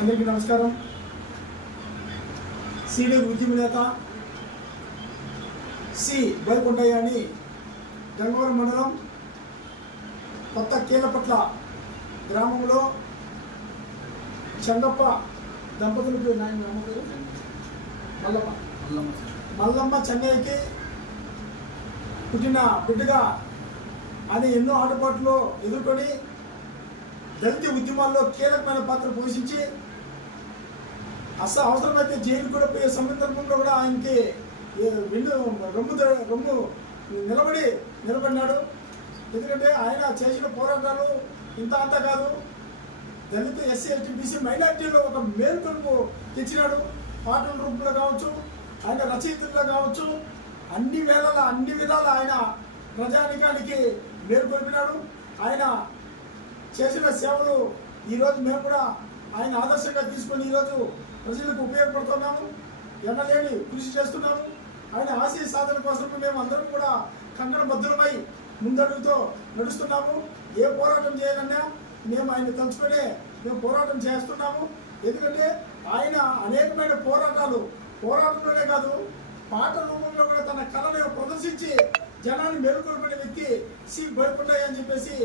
అందరికీ నమస్కారం. సీనియర్ ఉద్యమ నేత సి. బైకొండయ్య అని గంగవరం మండలం కొత్త కీలపట్ల గ్రామంలో చంగప్ప దంపతులకు నాయన పేరు? మల్లమ్మ. మల్లమ్మ చెన్నైకి పుట్టిన బిడ్డగా అని ఎన్నో ఆటపాట్లు ఎదుర్కొని దళిత ఉద్యమాల్లో కీలకమైన పాత్ర పోషించి అసలు అవసరమైతే జైలు కూడా పోయే సందర్భంలో కూడా ఆయనకి రొమ్ము ద- రొమ్ము నిలబడి నిలబడినాడు. ఎందుకంటే ఆయన చేసిన పోరాటాలు ఇంత అంత కాదు. దళిత ఎస్సీ ఎస్టీ బీసీ మైనార్టీలో ఒక మేల్కొలుపు తెచ్చినాడు. పాటల రూపంలో కావచ్చు ఆయన రచయితల్లో కావచ్చు అన్ని వేళల అన్ని విధాల ఆయన ప్రజానికానికి మేల్కొల్పినాడు. ఆయన చేసిన సేవలు ఈరోజు మేము కూడా ఆయన ఆదర్శంగా తీసుకొని ఈరోజు ప్రజలకు ఉపయోగపడుతున్నాము ఎన్నలేని కృషి చేస్తున్నాము. ఆయన ఆశయ సాధన కోసం మేము అందరం కూడా కంకణ బద్దులమై ముందడుగుతో నడుస్తున్నాము. ఏ పోరాటం చేయాలన్నా మేము ఆయన తలుచుకునే మేము పోరాటం చేస్తున్నాము. ఎందుకంటే ఆయన అనేకమైన పోరాటాలు పోరాటంలోనే కాదు పాట రూపంలో కూడా తన కళను ప్రదర్శించి జనాన్ని మేలుకొల్పిన వ్యక్తి సి బయటపడ్డాయి అని చెప్పేసి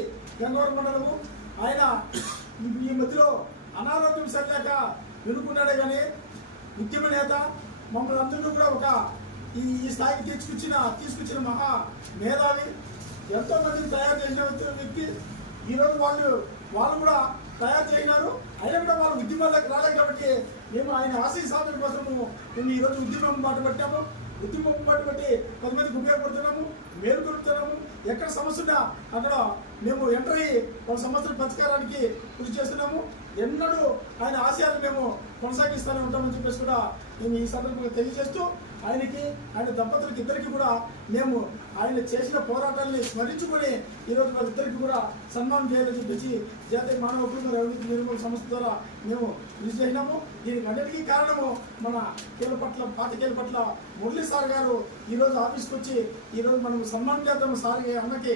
గంగవరం మండలము. ఆయన ఈ మధ్యలో అనారోగ్యం సరిలేక వెనుకున్నాడే కానీ ఉద్యమ నేత మమ్మల్ని అందరినీ కూడా ఒక ఈ ఈ స్థాయికి తీసుకొచ్చిన తీసుకొచ్చిన మహా మేధావి ఎంతో మందిని తయారు చేసిన వ్యక్తి- ఈరోజు వాళ్ళు వాళ్ళు కూడా తయారు చేయనారు అయినా కూడా వాళ్ళు ఉద్యమాలకు రాలేదు కాబట్టి మేము ఆయన ఆశయ సాధన కోసము మేము ఈరోజు ఉద్యమం బాట పట్టాము. ఉద్యమం బాట పట్టి కొంతమందికి ఉపయోగపడుతున్నాము మేలు కొడుతున్నాము ఎక్కడ సమస్య ఉన్నా అక్కడ మేము ఎంటర్ అయ్యి ఒక సమస్యల పరిష్కారానికి కృషి చేస్తున్నాము. ఎన్నడూ ఆయన ఆశయాలు మేము కొనసాగిస్తూనే ఉంటామని చెప్పేసి కూడా మేము ఈ సందర్భంగా తెలియజేస్తూ ఆయనకి ఆయన దంపతులకి ఇద్దరికి కూడా మేము ఆయన చేసిన పోరాటాన్ని స్మరించుకొని ఈరోజు వాళ్ళిద్దరికి కూడా సన్మానం చేయాలని చూపించి జాతీయ మానవ కుటుంబ అభివృద్ధి నిర్మూలన సంస్థ ద్వారా మేము కృషి చేసినాము. దీనికి అన్నిటికీ కారణము మన కేల పట్ల పాతికేల పట్ల మురళీ సార్ గారు ఈరోజు ఆఫీస్కి వచ్చి ఈరోజు మనం సన్మానం చేద్దాము సార్ అన్నకి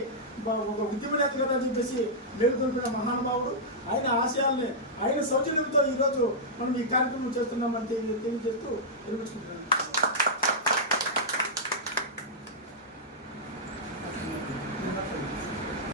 ఒక ఉద్యమ నేత కదా అని చెప్పేసి మేలుకొల్పిన మహానుభావుడు. ఆయన ఆశయాల్ని ఆయన సౌజన్యంతో ఈరోజు మనం ఈ కార్యక్రమం చేస్తున్నామని తెలియజేస్తూ నిర్మించుకుంటున్నాను